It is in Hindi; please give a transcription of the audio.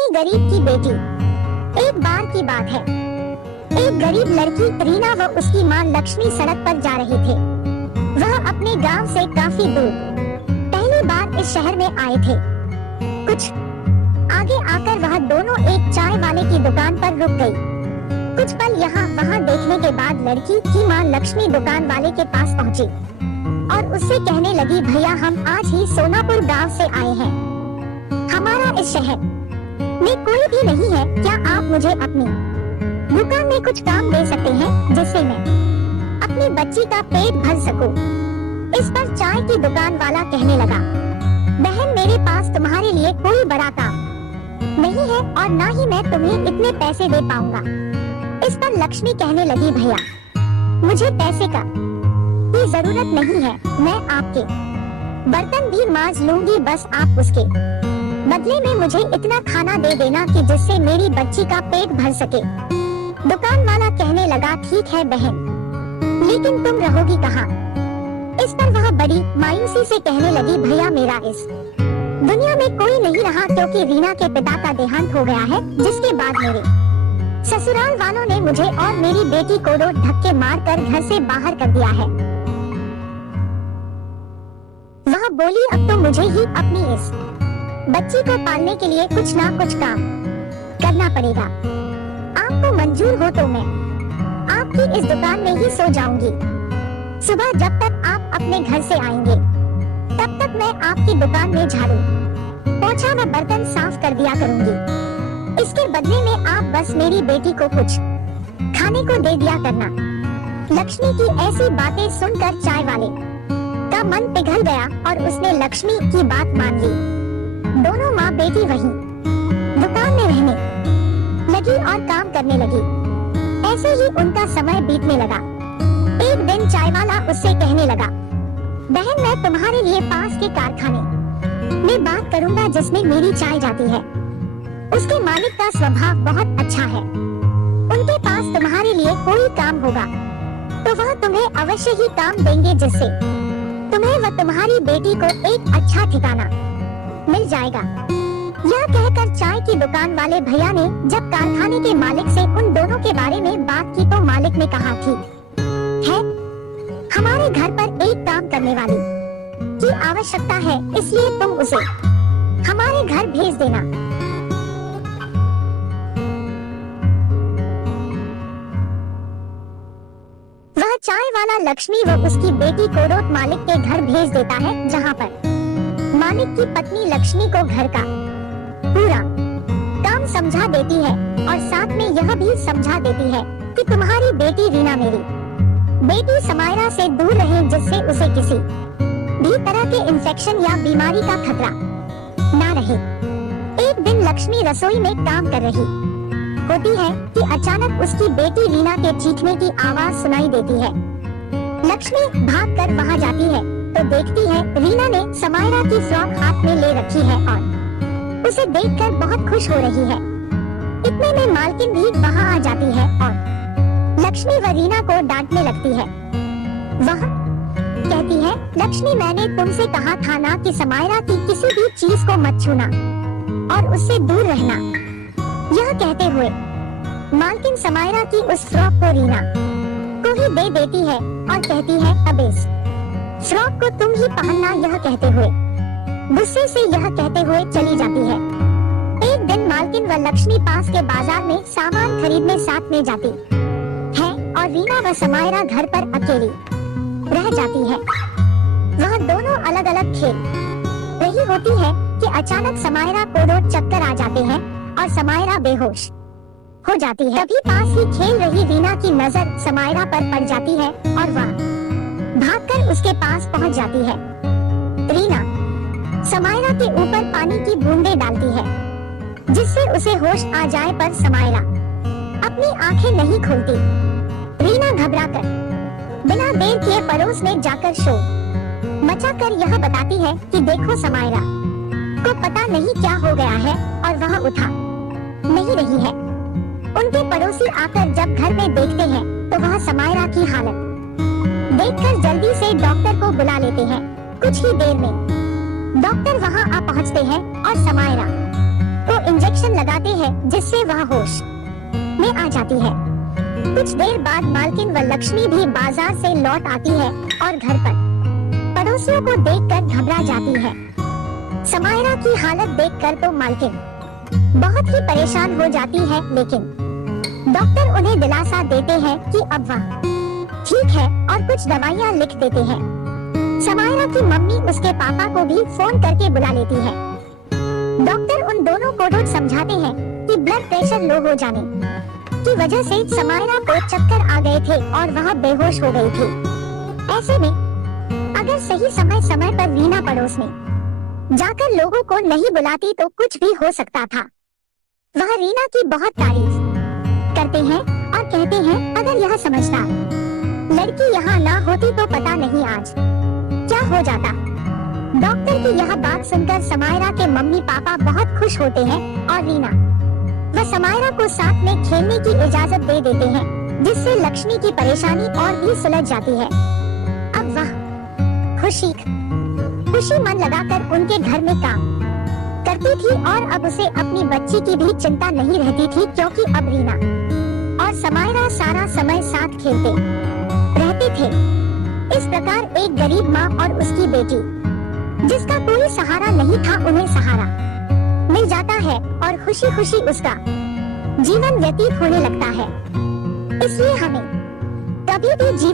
धनी गरीब की बेटी। एक बार की बात है, एक गरीब लड़की रीना व उसकी मां लक्ष्मी सड़क पर जा रहे थे। वह अपने गांव से काफी दूर पहली बार इस शहर में आए थे। कुछ आगे आकर वह दोनों एक चाय वाले की दुकान पर रुक गई। कुछ पल यहाँ वहाँ देखने के बाद लड़की की मां लक्ष्मी दुकान वाले के पास पहुँची और उससे कहने लगी, भैया हम आज ही सोनापुर गांव से आए हैं। हमारा इस शहर में कोई भी नहीं है, क्या आप मुझे अपनी दुकान में कुछ काम दे सकते हैं जिससे मैं अपनी बच्ची का पेट भर सकूं? इस पर चाय की दुकान वाला कहने लगा, बहन मेरे पास तुम्हारे लिए कोई बड़ा काम नहीं है और ना ही मैं तुम्हें इतने पैसे दे पाऊंगा। इस पर लक्ष्मी कहने लगी, भैया मुझे पैसे का की जरूरत नहीं है, मैं आपके बर्तन भी मांज लूंगी, बस आप उसके बदले में मुझे इतना खाना दे देना कि जिससे मेरी बच्ची का पेट भर सके। दुकान वाला कहने लगा, ठीक है बहन, लेकिन तुम रहोगी कहाँ? इस पर वह बड़ी मायूसी से कहने लगी, भैया मेरा इस दुनिया में कोई नहीं रहा क्योंकि रीना के पिता का देहांत हो गया है, जिसके बाद मेरे ससुराल वालों ने मुझे और मेरी बेटी को दो धक्के मारकर घर से बाहर कर दिया है। वह बोली, अब तो मुझे ही अपनी इस बच्ची को पालने के लिए कुछ ना कुछ काम करना पड़ेगा। आपको मंजूर हो तो मैं आपकी इस दुकान में ही सो जाऊंगी। सुबह जब तक आप अपने घर से आएंगे तब तक मैं आपकी दुकान में झाड़ू पोछा व बर्तन साफ कर दिया करूंगी। इसके बदले में आप बस मेरी बेटी को कुछ खाने को दे दिया करना। लक्ष्मी की ऐसी बातें सुनकर चाय वाले का मन पिघल गया और उसने लक्ष्मी की बात मान ली। दोनों माँ बेटी वहीं दुकान में रहने लगी और काम करने लगी। ऐसे ही उनका समय बीतने लगा। एक दिन चाय वाला उससे कहने लगा, बहन मैं तुम्हारे लिए पास के कारखाने में बात करूंगा जिसमें मेरी चाय जाती है। उसके मालिक का स्वभाव बहुत अच्छा है। उनके पास तुम्हारे लिए कोई काम होगा तो वह तुम्हें अवश्य ही काम देंगे, जिससे तुम्हें व तुम्हारी बेटी को एक अच्छा ठिकाना मिल जाएगा। यह कहकर चाय की दुकान वाले भैया ने जब कारखाने के मालिक से उन दोनों के बारे में बात की तो मालिक ने कहा, ठीक है, हमारे घर पर एक काम करने वाली की आवश्यकता है, इसलिए तुम उसे हमारे घर भेज देना। वह चाय वाला लक्ष्मी व उसकी बेटी को रोज मालिक के घर भेज देता है, जहाँ पर मालिक की पत्नी लक्ष्मी को घर का पूरा काम समझा देती है और साथ में यह भी समझा देती है कि तुम्हारी बेटी रीना मेरी बेटी समायरा से दूर रहे, जिससे उसे किसी भी तरह के इंफेक्शन या बीमारी का खतरा ना रहे। एक दिन लक्ष्मी रसोई में काम कर रही होती है कि अचानक उसकी बेटी रीना के चीखने की आवाज सुनाई देती है। लक्ष्मी भागकर वहां जाती है तो देखती है रीना ने समायरा की फ्रॉक हाथ में ले रखी है और उसे देखकर बहुत खुश हो रही है। इतने में मालकिन भी वहां आ जाती है और लक्ष्मी व रीना को डांटने लगती है। वह कहती है, लक्ष्मी मैंने तुमसे कहा था ना कि समायरा की किसी भी चीज को मत छूना और उससे दूर रहना। यह कहते हुए मालकिन समायरा की उस फ्रॉक को रीना को ही दे देती है और कहती है, अब इस फ्रॉक को तुम ही पहनना। यह कहते हुए गुस्से से यह कहते हुए चली जाती है। एक दिन मालकिन व लक्ष्मी पास के बाजार में सामान खरीदने साथ में जाती है और रीना व समायरा घर पर अकेली रह जाती है। वह दोनों अलग अलग खेल रही होती है कि अचानक समायरा को रोज चक्कर आ जाते हैं और समायरा बेहोश हो जाती है। तभी पास ही खेल रही रीना की नजर समायरा पर पड़ जाती है और वह भागकर उसके पास पहुंच जाती है। रीना समायरा के ऊपर पानी की बूंदें डालती है जिससे उसे होश आ जाए, पर समायरा अपनी आंखें नहीं खोलती। रीना घबराकर बिना देर किए पड़ोस में जाकर शोर मचाकर यह बताती है कि देखो समायरा को पता नहीं क्या हो गया है और वह उठा नहीं रही है। उनके पड़ोसी आकर जब घर में देखते हैं तो वह समायरा की हालत देखकर जल्दी से डॉक्टर को बुला लेते हैं। कुछ ही देर में डॉक्टर वहां आ पहुंचते हैं और समायरा को इंजेक्शन लगा जाते हैं जिससे वह होश में आ जाती है। कुछ देर बाद मालकिन व लक्ष्मी भी बाजार से लौट आती है और घर पर पड़ोसियों को देखकर घबरा जाती है। समायरा की हालत देखकर तो मालकिन बहुत ही परेशान हो जाती है, लेकिन डॉक्टर उन्हें दिलासा देते हैं कि अब वह ठीक है और कुछ दवाइयाँ लिख देते हैं। समायरा की मम्मी उसके पापा को भी फोन करके बुला लेती है। डॉक्टर उन दोनों को रोज समझाते हैं कि ब्लड प्रेशर लो हो जाने की वजह से समायरा को चक्कर आ गए थे और वह बेहोश हो गई थी। ऐसे में अगर सही समय पर रीना पड़ोस में जाकर लोगों को नहीं बुलाती तो कुछ भी हो सकता था। वह रीना की बहुत तारीफ करते हैं और कहते हैं अगर यह समझदार लड़की यहाँ ना होती तो पता नहीं आज क्या हो जाता। डॉक्टर की यह बात सुनकर समायरा के मम्मी पापा बहुत खुश होते हैं और रीना व समायरा को साथ में खेलने की इजाजत दे देते हैं, जिससे लक्ष्मी की परेशानी और भी सुलझ जाती है। अब वह खुशी मन लगाकर उनके घर में काम करती थी और अब उसे अपनी बच्ची की भी चिंता नहीं रहती थी, क्योंकि अब रीना और समायरा सारा समय साथ खेलते रहते थे। इस प्रकार एक गरीब माँ और उसकी बेटी जिसका कोई सहारा नहीं था, उन्हें सहारा मिल जाता है और खुशी खुशी उसका जीवन व्यतीत होने लगता है। इसलिए हमें कभी भी